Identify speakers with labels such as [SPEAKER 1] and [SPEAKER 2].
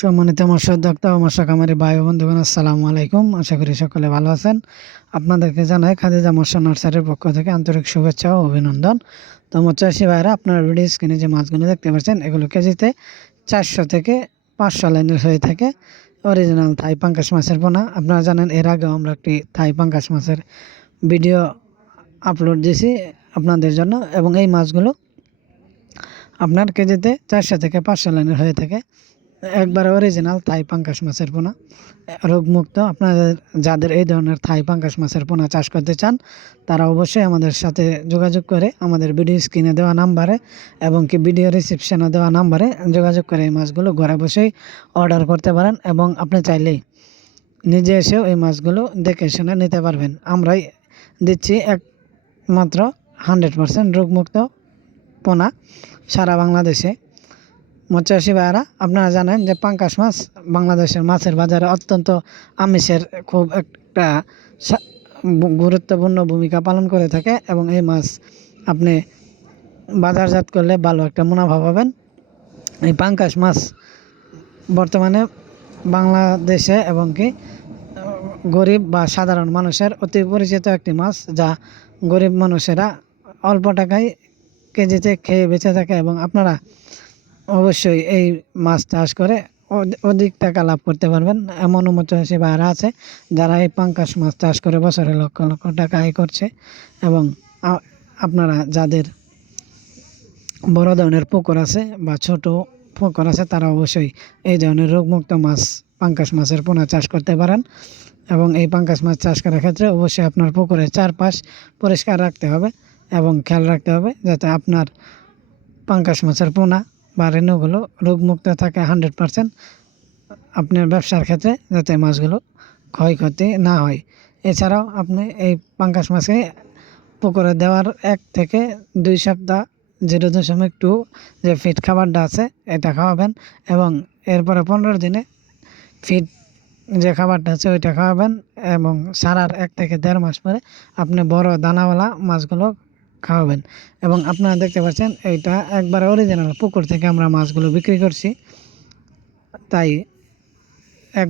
[SPEAKER 1] সম্মানিত মৎস্য উদ্যোক্তা ও মৎস্য খামারি ভাই বন্ধুগণ, আসসালামু আলাইকুম। আশা করি সকলে ভালো আছেন। আপনাদেরকে জানাই খাদিজা মৎস্য নার্সারির পক্ষ থেকে আন্তরিক শুভেচ্ছা ও অভিনন্দন। তো মৎস্যাসী ভাইরা, আপনারা ভিডিও স্ক্রিনে যে মাছগুলো দেখতে পাচ্ছেন, এগুলো কেজিতে চারশো থেকে পাঁচশো লাইনের হয়ে থাকে। অরিজিনাল থাই পাঙ্কাশ মাছের পোনা। আপনারা জানেন, এর আগেও আমরা একটি থাই পাঙ্কাশ মাছের ভিডিও আপলোড দিয়েছি আপনাদের জন্য। এবং এই মাছগুলো আপনার কেজিতে চারশো থেকে পাঁচশো লাইনের হয়ে থাকে। একবারে অরিজিনাল থাই পাঙ্কাশ মাছের পোনা। রোগমুক্ত। আপনাদের যাদের এই ধরনের থাই পাঙ্কাশ মাছের পোনা চাষ করতে চান, তারা অবশ্যই আমাদের সাথে যোগাযোগ করে আমাদের ভিডিও স্ক্রিনে দেওয়া নাম্বারে এবং কি ভিডিও রিসিপশনে দেওয়া নাম্বারে যোগাযোগ করে এই মাছগুলো ঘরে বসেই অর্ডার করতে পারেন এবং আপনি চাইলেই নিজে এসেও এই মাছগুলো দেখে শুনে নিতে পারবেন। আমরাই দিচ্ছি একমাত্র হান্ড্রেড পারসেন্ট রোগমুক্ত পোনা সারা বাংলাদেশে। মৎস্যচাষী ভাইয়ারা, আপনারা জানেন যে পাঙ্কাশ মাছ বাংলাদেশের মাছের বাজারে অত্যন্ত আমিষের খুব একটা গুরুত্বপূর্ণ ভূমিকা পালন করে থাকে এবং এই মাছ আপনি বাজারজাত করলে ভালো একটা মুনাফা পাবেন। এই পাঙ্কাশ মাছ বর্তমানে বাংলাদেশে এবং কি, গরিব বা সাধারণ মানুষের অতি পরিচিত একটি মাছ যা গরিব মানুষেরা অল্প টাকায় কেজিতে খেয়ে বেঁচে থাকে এবং আপনারা অবশ্যই এই মাছ চাষ করে অধ- অধিক টাকা লাভ করতে পারবেন। এমন মৎস্যচাষী ভাইরা আছে, যারা এই পাঙ্কাশ মাছ চাষ করে বছরে লক্ষ লক্ষ টাকা আয় করছে এবং আপনারা যাদের বড় ধরনের পুকুর আছে বা ছোট পুকুর আছে, তারা অবশ্যই এই ধরনের রোগমুক্ত মাছ, পাঙ্কাশ মাছের পোনা চাষ করতে পারেন এবং এই পাঙ্কাশ মাছ চাষ করার ক্ষেত্রে অবশ্যই আপনার পুকুরের চারপাশ পরিষ্কার রাখতে হবে এবং খেয়াল রাখতে হবে যাতে আপনার পাঙ্কাশ মাছের পোনা বা রেণুগুলো রোগমুক্ত থাকে হান্ড্রেড পারসেন্ট, আপনার ব্যবসার ক্ষেত্রে যাতে মাছগুলো ক্ষয়ক্ষতি না হয়। এছাড়াও আপনি এই পাঙ্কাশ মাছে পুকুরে দেওয়ার এক থেকে দুই সপ্তাহ জিরো দশমিক টু যে ফিট খাবারটা আছে, এটা খাওয়াবেন এবং এরপরে পনেরো দিনে ফিট যে খাবারটা আছে, ওইটা খাওয়াবেন এবং সারার এক থেকে দেড় মাস পরে আপনি বড় দানাওয়ালা মাছগুলো খাওয়াবেন। এবং আপনারা দেখতে পাচ্ছেন এটা একবার অরিজিনাল পুকুর থেকে আমরা মাছগুলো বিক্রি করছি। তাই এক